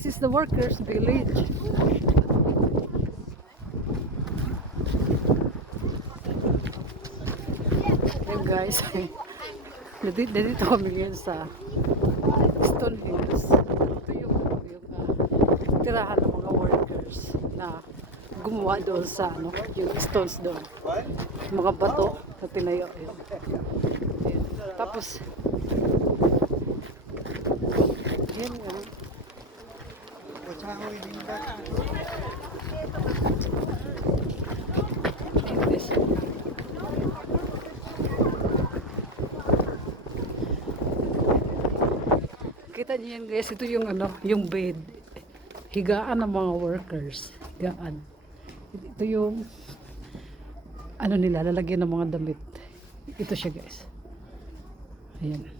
This is the workers' village. Ayan guys. Dito kami ngayon sa Stone Hills. Ito yung tirahan ng mga workers na gumawa doon sa yung stones doon. Mga bato na tinayo. Ayan. Tapos yan nga. Kita niyo yan guys, ito yung yung bed. Higaan ng mga workers. Higaan. Ito yung nila, lalagyan ng mga damit. Ito siya guys. Ayan.